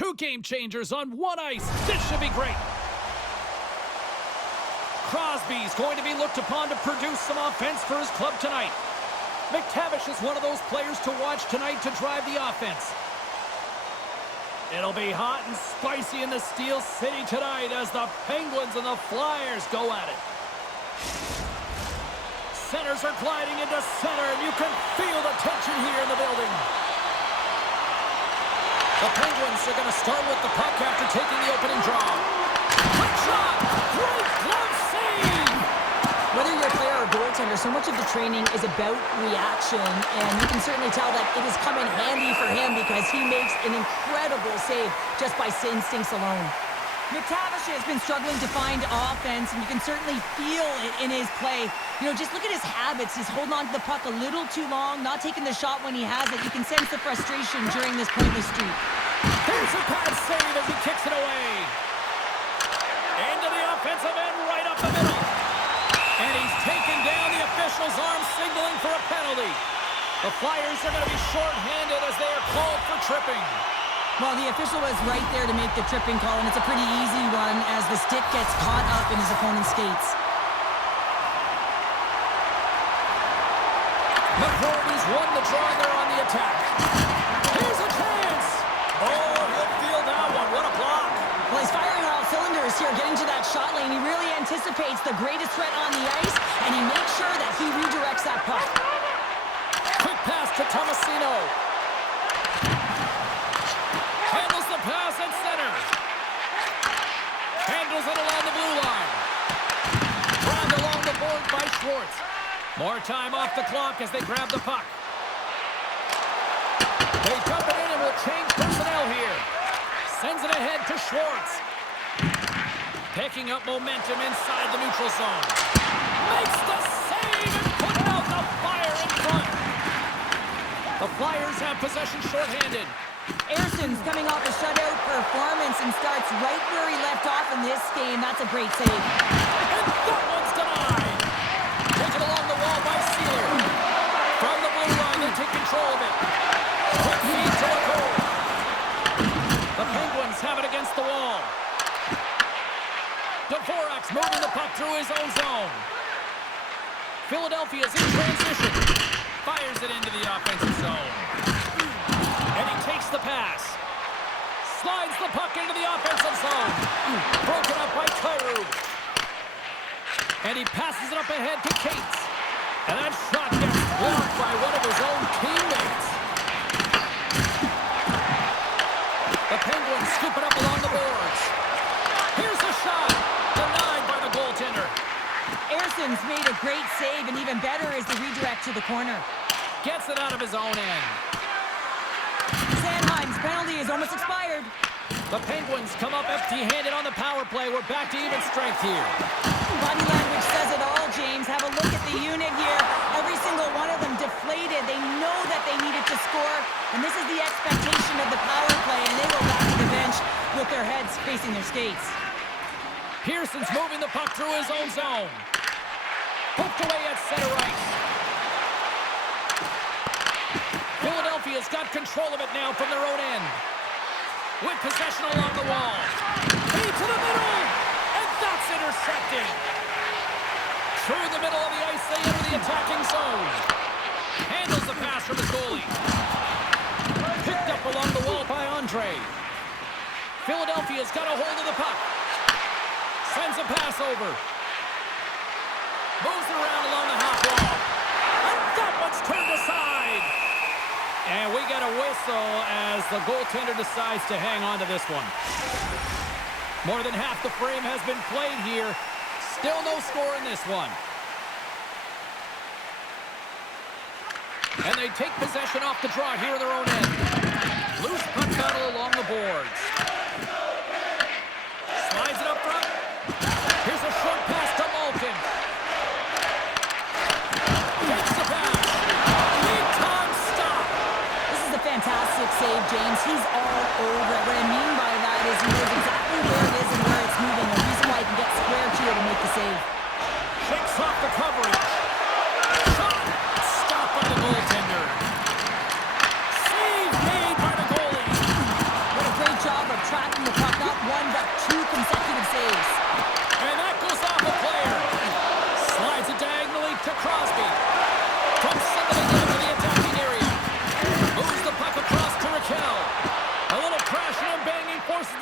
Two game changers on one ice. This should be great. Crosby's going to be looked upon to produce some offense for his club tonight. McTavish is one of those players to watch tonight to drive the offense. It'll be hot and spicy in the Steel City tonight as the Penguins and the Flyers go at it. Centers are gliding into center, and you can feel the tension here in the building. The Penguins are going to start with the puck after taking the opening draw. Quick shot! Great glove save! Whether you're a player or goaltender, so much of the training is about reaction, and you can certainly tell that it has come in handy for him because he makes an incredible save just by instincts alone. McTavish has been struggling to find offense, and you can certainly feel it in his play. You know, just look at his habits. He's holding on to the puck a little too long, not taking the shot when he has it. You can sense the frustration during this pointless streak. Here's a pass save as he kicks it away. Into the offensive end, right up the middle. And he's taken down. The official's arm signaling for a penalty. The Flyers are going to be shorthanded as they are called for tripping. Well, the official was right there to make the tripping call, and it's a pretty easy one as the stick gets caught up in his opponent's skates. McCrory's won the draw there on the attack. Here's a chance! Oh, he'll feel that one. What a block! Well, he's firing on all cylinders here, getting to that shot lane. He really anticipates the greatest threat on the ice, and he makes sure that he redirects that puck. Quick pass to Tomasino. Handles the pass at center. Handles it along the blue line. Grabbed along the board by Schwartz. More time off the clock as they grab the puck. They dump it in and will change personnel here. Sends it ahead to Schwartz. Picking up momentum inside the neutral zone. Makes the save and putting out the fire in front. The Flyers have possession shorthanded. Erson's coming off a shutout performance and starts right where he left off in this game. That's a great save. And that one's denied. Taken along the wall by Sealer. From the blue line, they take control of it. Quick feed to the goal. The Penguins have it against the wall. Dvorak's moving the puck through his own zone. Philadelphia's in transition. Fires it into the offensive zone. And he takes the pass. Slides the puck into the offensive zone. Broken up by Kyrou. And he passes it up ahead to Cates. And that shot gets blocked by one of his own teammates. The Penguins scoop it up along the boards. Here's a shot. Denied by the goaltender. Erson's made a great save, and even better is the redirect to the corner. Gets it out of his own end. Sanheim's penalty is almost expired. The Penguins come up empty-handed on the power play. We're back to even strength here. Body language says it all, James. Have a look at the unit here. Every single one of them deflated. They know that they needed to score, and this is the expectation of the power play, and they go back to the bench with their heads facing their skates. Pearson's moving the puck through his own zone. Poked away at center ice. Philadelphia's got control of it now from their own end. With possession along the wall. Feed to the middle! And that's intercepted! Through the middle of the ice, they enter the attacking zone. Handles the pass from his goalie. Picked up along the wall by Andre. Philadelphia's got a hold of the puck. Sends a pass over. Moves it around along the half wall. And that one's turned aside! And we got a whistle as the goaltender decides to hang on to this one. More than half the frame has been played here. Still no score in this one. And they take possession off the draw here in their own end. Loose puck battle along the boards. Slides it up front. Here's a short pass to Malkin. Takes the pass. Fantastic save, James. He's all over it. What I mean by that is he knows exactly where it is and where it's moving. The reason why he can get square to it and make the save. Shakes off the coverage. Shot! Stopped by the goaltender. Save made by the goalie. What a great job of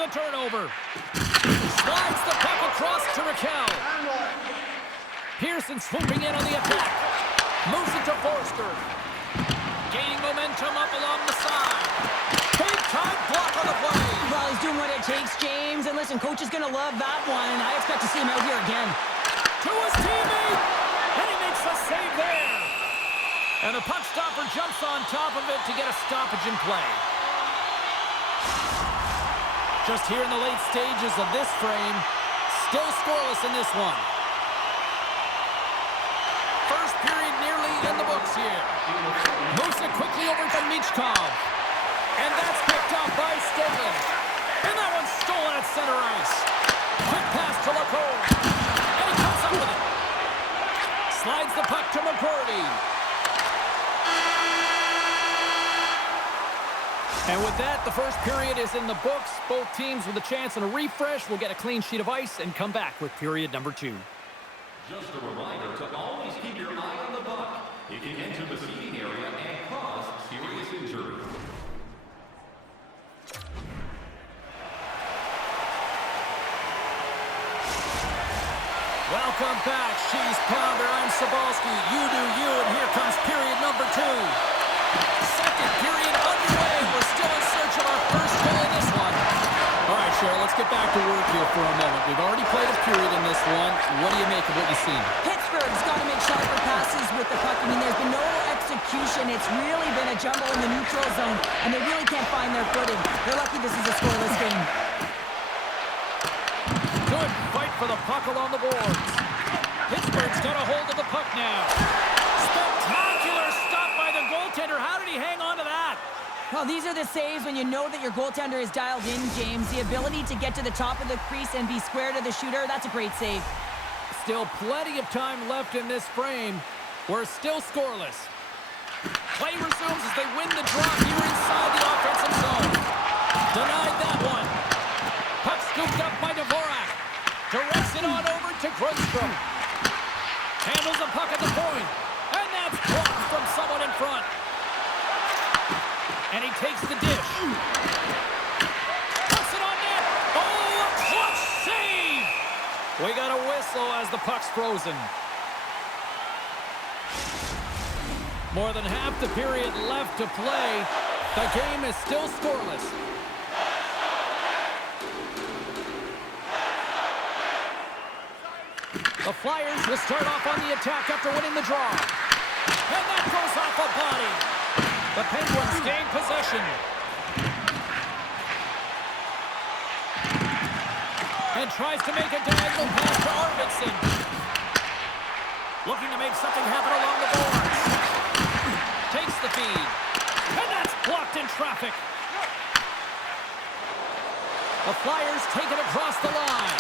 a turnover. Slides the puck across to Raquel. Pearson swooping in on the attack. Moves it to Forster. Gaining momentum up along the side. Big time block on the play. Well, he's doing what it takes, James. And listen, coach is going to love that one. I expect to see him out here again. To his teammate. And he makes a save there. And the puck stopper jumps on top of it to get a stoppage in play. Just here in the late stages of this frame, still scoreless in this one. First period nearly in the books here. Moves it quickly over to Michkov. And that's picked up by Stigler. And that one's stolen at center ice. Quick pass to Lacombe. And he comes up with it. Slides the puck to McCurdy. And with that, the first period is in the books. Both teams with a chance and a refresh will get a clean sheet of ice and come back with period number 2. Just a reminder to always keep your eye on the puck. It can enter the seating area and cause serious injury. Welcome back, Cheese Pounder. I'm Sabalski. You do you, and here comes period number 2. Second period underway. We're still in search of our first goal in this one. All right, Cheryl, let's get back to work here for a moment. We've already played a period in this one. What do you make of what you've seen? Pittsburgh's got to make sharper passes with the puck. I mean, there's been no execution. It's really been a jumble in the neutral zone, and they really can't find their footing. They're lucky this is a scoreless game. Good fight for the puck along the boards. Pittsburgh's got a hold of the puck now. Spectacular stop by the goaltender. How did he hang on to that? Well, these are the saves when you know that your goaltender is dialed in, James. The ability to get to the top of the crease and be square to the shooter, that's a great save. Still plenty of time left in this frame. We're still scoreless. Play resumes as they win the draw here inside the offensive zone. Denied that one. Puck scooped up by Dvorak. Directs it on over to Grundstrom. Handles the puck at the point. And that's blocked from someone in front. And he takes the dish. Puts it on net. Oh, a clutch save! We got a whistle as the puck's frozen. More than half the period left to play. The game is still scoreless. The Flyers will start off on the attack after winning the draw. And that goes off a body. The Penguins gain possession. And tries to make a diagonal pass to Arvidsson. Looking to make something happen along the boards. Takes the feed. And that's blocked in traffic. The Flyers take it across the line.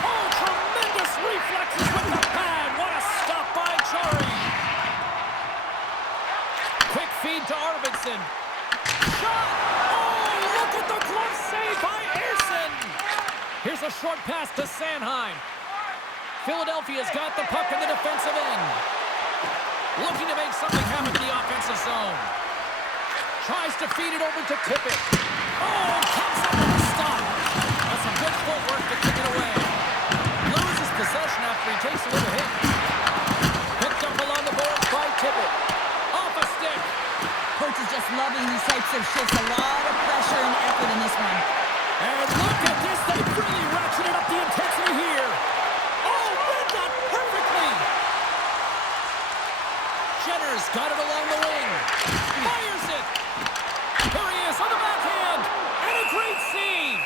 Oh, tremendous reflexes with the pad. What a stop by Chari. Quick feed to Arvidsson. Shot! Oh, look at the glove save by Ersson. Here's a short pass to Sanheim. Philadelphia's got the puck in the defensive end. Looking to make something happen in the offensive zone. Tries to feed it over to Tippett. Oh, comes up with a stop. That's some good footwork to kick it away. Loses possession after he takes a little hit. Picked up along the boards by Tippett. Off a stick. Coach is just loving these types of shifts. A lot of pressure and effort in this one. And look at this. They really ratcheted up the intensity here. Oh, read that perfectly. Jenner's got it along the wing. Fires it. Here he is on the backhand. And a great save.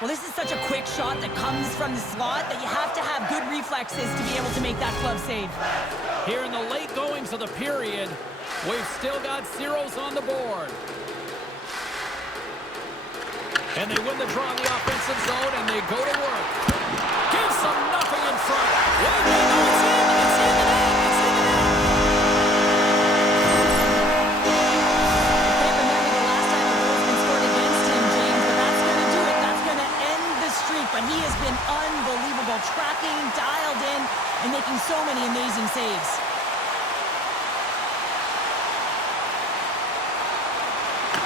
Well, this is such a quick shot that comes from the slot that you have to have good reflexes to be able to make that glove save. Here in the late goings of the period, we've still got zeros on the board. And they win the draw in the offensive zone, and they go to work. Gives them nothing in front. Wait, no, it's in. It's in the net. It's in the net. I can't remember the last time a goal's been scored against him, James, but that's going to do it. That's going to end the streak. But he has been unbelievable, tracking, dialed in, and making so many amazing saves.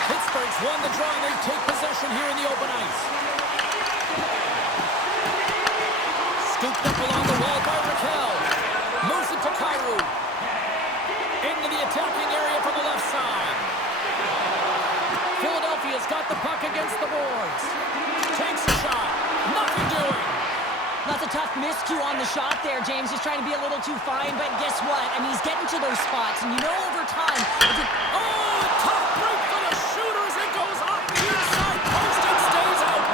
Pittsburgh's won the draw, and they take possession here in the open ice. Just a tough miscue on the shot there, James. Just trying to be a little too fine, but guess what? I mean, he's getting to those spots, and you know over time... Oh, tough break for the shooters. It goes off the inside post and stays out.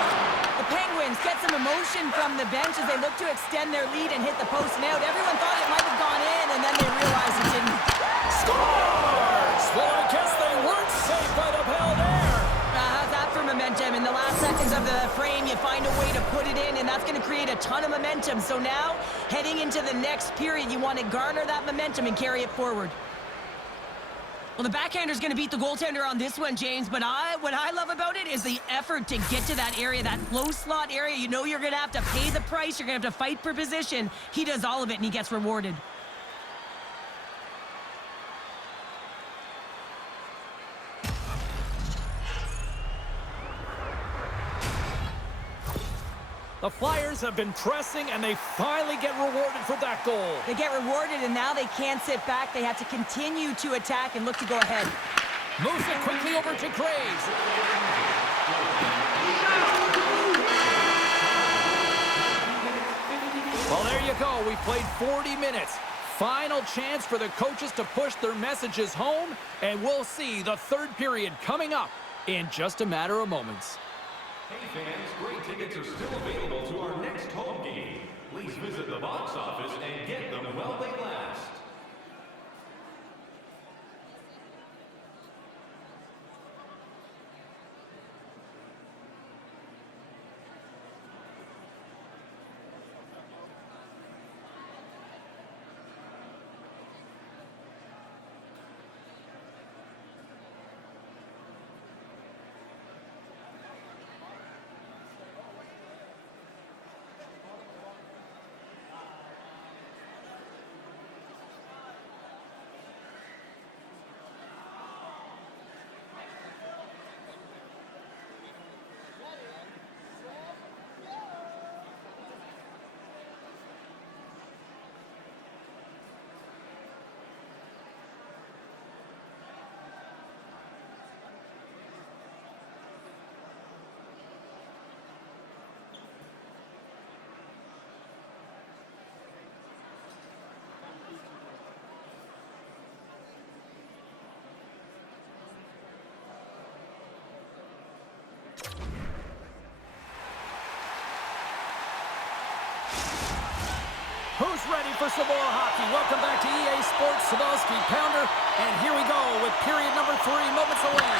The Penguins get some emotion from the bench as they look to extend their lead and hit the post and out. Everyone thought it might have gone in, and then they realized it didn't. Scores! Well, I guess they weren't safe by the bell there. How's that for momentum? In the last seconds of the frame, you find a way to put it in, and that's going to create a ton of momentum. So now, heading into the next period, you want to garner that momentum and carry it forward. Well, the backhander's going to beat the goaltender on this one, James, but what I love about it is the effort to get to that area, that low slot area. You know you're going to have to pay the price. You're going to have to fight for position. He does all of it, and he gets rewarded. The Flyers have been pressing, and they finally get rewarded for that goal. They get rewarded, and now they can't sit back. They have to continue to attack and look to go ahead. Moves it quickly over to Graves. Well, there you go. We played 40 minutes. Final chance for the coaches to push their messages home, and we'll see the third period coming up in just a matter of moments. Hey fans, great tickets are still available to our next home game. Please visit the box office and get them while they last. Who's ready for some more hockey? Welcome back to EA Sports Savalski Pounder. And here we go with period number 3, moments away.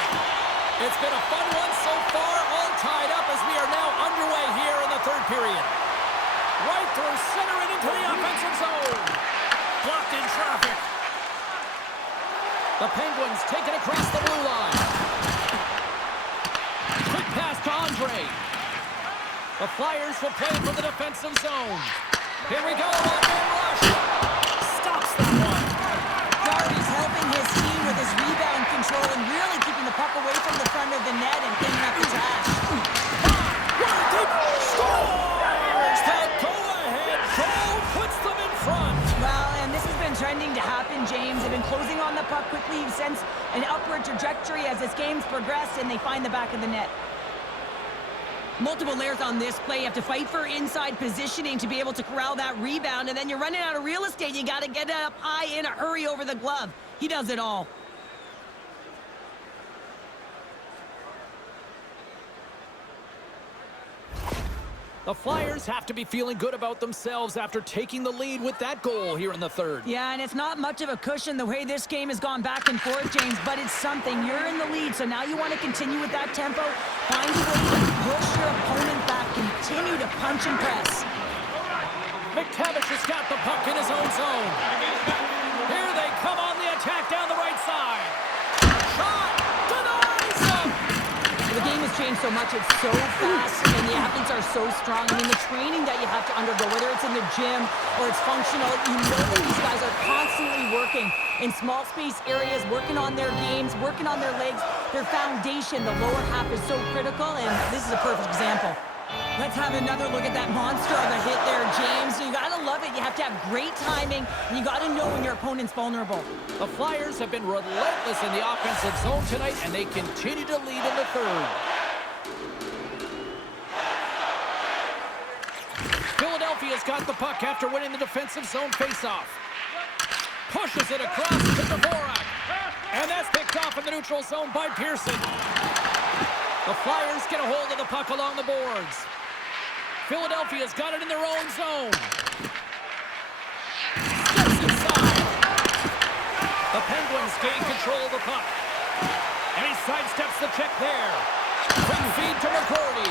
It's been a fun one so far, all tied up as we are now underway here in the third period. Right through center and into the offensive zone. Blocked in traffic. The Penguins take it across the blue line. Quick pass to Andre. The Flyers will play from the defensive zone. Here we go, one-man rush. Stops that one. Darby's helping his team with his rebound control and really keeping the puck away from the front of the net and cleaning up the trash. Scores! The go-ahead goal puts them in front. Well, and this has been trending to happen, James. They've been closing on the puck quickly. You sense an upward trajectory as this game's progressed, and they find the back of the net. Multiple layers on this play. You have to fight for inside positioning to be able to corral that rebound, and then you're running out of real estate. You got to get it up high in a hurry over the glove. He does it all. The Flyers have to be feeling good about themselves after taking the lead with that goal here in the third. Yeah, and it's not much of a cushion the way this game has gone back and forth, James, but it's something. You're in the lead, so now you want to continue with that tempo. Find a way to push your opponent back. Continue to punch and press. McTavish has got the puck in his own zone. Here they come on the attack down the right side. Shot! Denies him! The game has changed so much. It's so fast, and the athletes are so strong. I mean, the training that you have to undergo, whether it's in the gym or it's functional, you know that these guys are constantly working in small space areas, working on their games, working on their legs. Their foundation, the lower half, is so critical, and this is a perfect example. Let's have another look at that monster of a hit there, James. You gotta love it. You have to have great timing, and you gotta know when your opponent's vulnerable. The Flyers have been relentless in the offensive zone tonight, and they continue to lead in the third. Philadelphia Philadelphia's got the puck after winning the defensive zone faceoff. Pushes it across to Dvorak. And that's picked off in the neutral zone by Pearson. The Flyers get a hold of the puck along the boards. Philadelphia's got it in their own zone. Steps inside. The Penguins gain control of the puck. And he sidesteps the check there. Quick feed to McCurdy.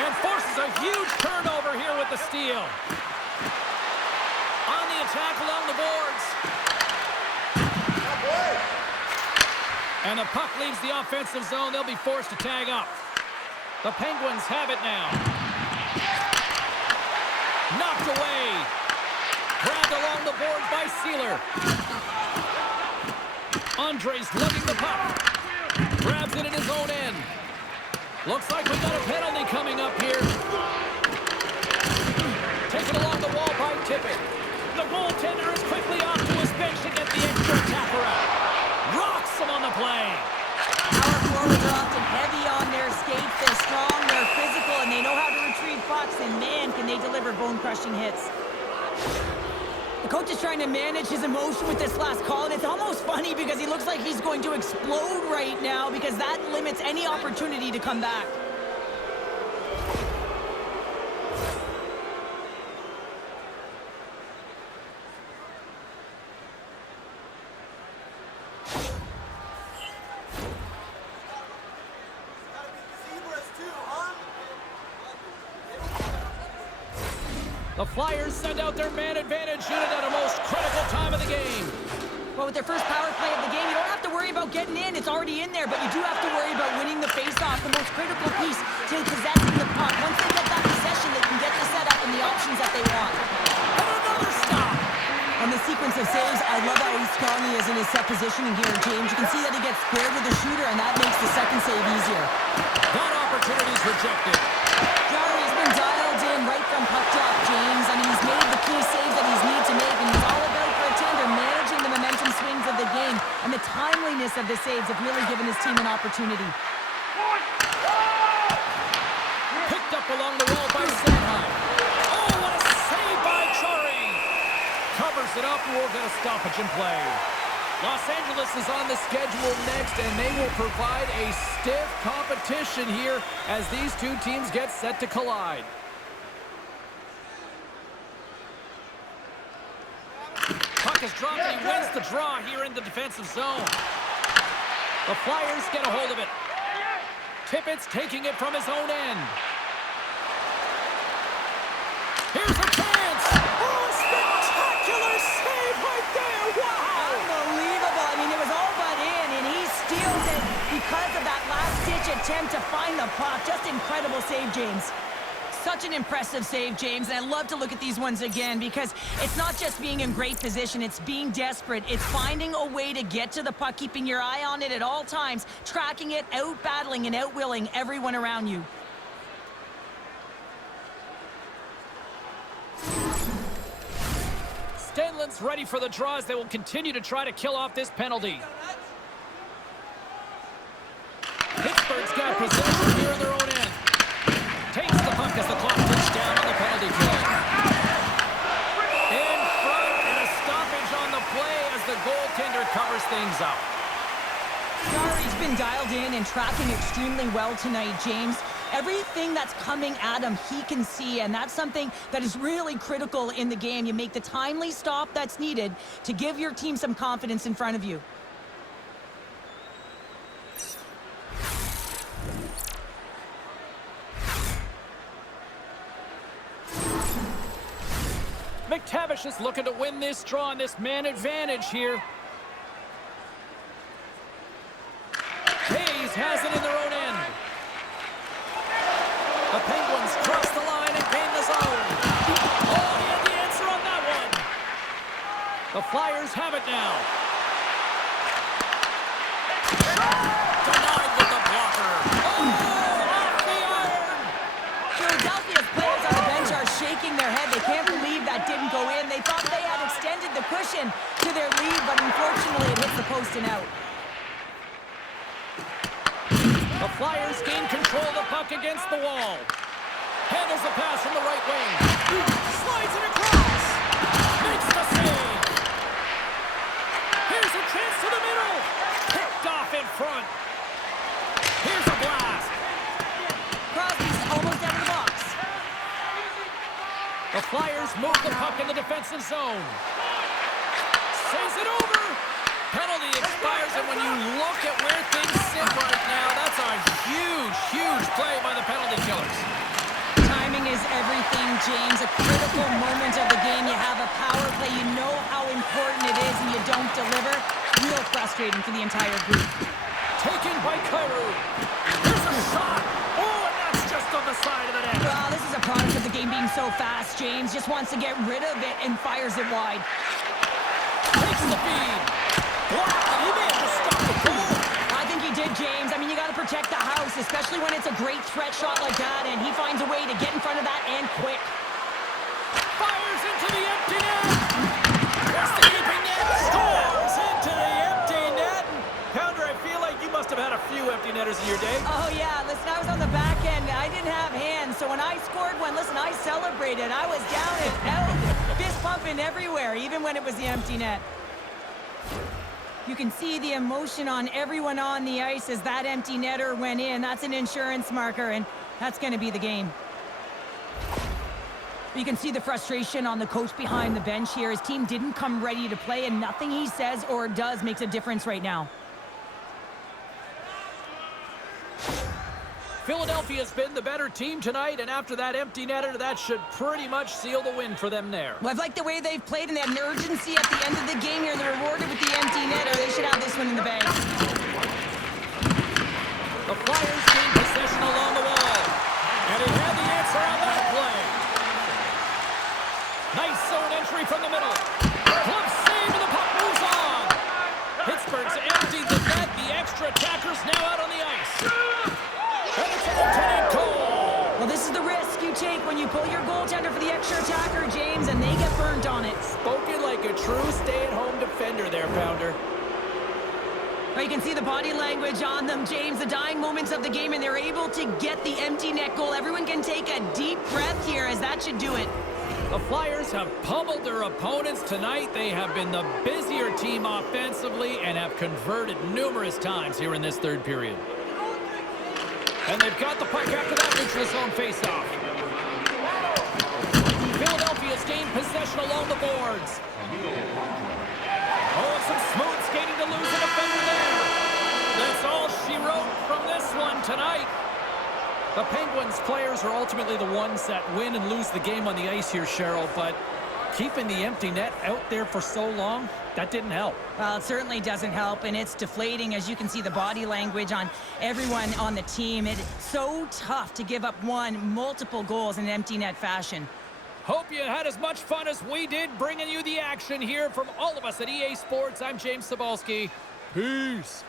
And forces a huge turnover here with the steal. On the attack along the boards. And the puck leaves the offensive zone. They'll be forced to tag up. The Penguins have it now. Knocked away. Grabbed along the boards by Sealer. Andres lugging the puck. Grabs it in his own end. Looks like we got a penalty coming up here. Taken along the wall by Tippett. The goaltender is quickly off to his bench to get the extra attacker out. Rocks him on the play. Power forwards are often heavy on their skates. They're strong, they're physical, and they know how to retrieve pucks. And man, can they deliver bone-crushing hits. The coach is trying to manage his emotion with this last call, and it's almost funny because he looks like he's going to explode right now because that limits any opportunity to come back. The Flyers send out their man advantage unit at a most critical time of the game. Well, with their first power play of the game, you don't have to worry about getting in. It's already in there, but you do have to worry about winning the faceoff, the most critical piece to possessing the puck. Once they get that possession, they can get the setup and the options that they want. And another stop. On the sequence of saves, I love how strong he is in his set positioning here, James. You can see that he gets squared with the shooter, and that makes the second save easier. That opportunity's rejected. Jarry's been dialed in right from puck drop, James. I mean, he's made the key saves that he's need to make, and he's all about for a tender, managing the momentum swings of the game, and the timeliness of the saves have really given his team an opportunity. Picked up along the wall by Sanheim. Oh, what a save by Jarry. Covers it up, and we'll get a stoppage in play. Los Angeles is on the schedule next, and they will provide a stiff competition here as these two teams get set to collide. Puck is dropped, and he wins the draw here in the defensive zone. The Flyers get a hold of it. Tippett's taking it from his own end. Here's a chance! Oh, spectacular save right there! Wow! Unbelievable. I mean, it was all but in, and he steals it because of that last-ditch attempt to find the puck. Just incredible save, James. Such an impressive save, James, and I love to look at these ones again because it's not just being in great position, it's being desperate. It's finding a way to get to the puck, keeping your eye on it at all times, tracking it, out-battling and out-willing everyone around you. Stenlund's ready for the draw as they will continue to try to kill off this penalty. Pittsburgh's got possession here in their own end. Takes the puck as the clock ticks down on the penalty kill. In front and a stoppage on the play as the goaltender covers things up. Jarry's been dialed in and tracking extremely well tonight, James. Everything that's coming at him, he can see, and that's something that is really critical in the game. You make the timely stop that's needed to give your team some confidence in front of you. McTavish is looking to win this draw on this man advantage here. Hayes has it in their own end. The Penguins cross the line and gain the zone. Oh, he had the answer on that one. The Flyers have it now. Denied with the blocker. Oh, off the iron. Philadelphia's players on the bench are shaking their head. They can't believe that didn't go in. They thought they had extended the cushion to their lead, but unfortunately it hits the post and out. The Flyers gain control of the puck against the wall. Handles the pass from the right wing. The Flyers move the puck in the defensive zone. Saves it over. Penalty expires, and when you look at where things sit right now, that's a huge, huge play by the penalty killers. Timing is everything, James. A critical moment of the game. You have a power play. You know how important it is, and you don't deliver. Real frustrating for the entire group. Taken by Kyrou. There's a shot. Oh, and that's just on the side of the net. Well, this is a product of the game being so fast. James just wants to get rid of it and fires it wide. Takes the feed. Wow, he may have just stopped the goal. I think he did, James. I mean, you got to protect the house, especially when it's a great threat shot like that, and he finds a way to get in front of that and quick. Fires into the empty net. There's the empty net. Scores into the empty net. Pounder, I feel like you must have had a few empty netters in your day. Oh, yeah. Listen, I was on the back end. I didn't have hands, so when I scored one, listen, I celebrated. I was down and out, fist pumping everywhere, even when it was the empty net. You can see the emotion on everyone on the ice as that empty netter went in. That's an insurance marker, and that's going to be the game. You can see the frustration on the coach behind the bench here. His team didn't come ready to play, and nothing he says or does makes a difference right now. Philadelphia's been the better team tonight, and after that empty netter, that should pretty much seal the win for them there. Well, I've liked the way they've played, and they had an urgency at the end of the game here. They're rewarded with the empty netter. They should have this one in the bag. The Flyers gain possession along the wall, and he had the answer on that play. Nice zone entry from the middle. Glove save, and the puck moves on. Pittsburgh's emptied the net. The extra attackers now out on the ice. And it's an alternate goal. Well, this is the risk you take when you pull your goaltender for the extra attacker, James, and they get burnt on it. Spoken like a true stay-at-home defender there, Pounder. Well, you can see the body language on them, James, the dying moments of the game, and they're able to get the empty net goal. Everyone can take a deep breath here, as that should do it. The Flyers have pummeled their opponents tonight. They have been the busier team offensively and have converted numerous times here in this third period. And they've got the puck after that neutral zone faceoff. Philadelphia's gained possession along the boards. Oh, some smooth skating to lose a defender there. That's all she wrote from this one tonight. The Penguins players are ultimately the ones that win and lose the game on the ice here, Cheryl, but keeping the empty net out there for so long, that didn't help. Well, it certainly doesn't help, and it's deflating, as you can see the body language on everyone on the team. It's so tough to give up multiple goals in empty net fashion. Hope you had as much fun as we did bringing you the action here from all of us at EA Sports. I'm James Cebulski. Peace.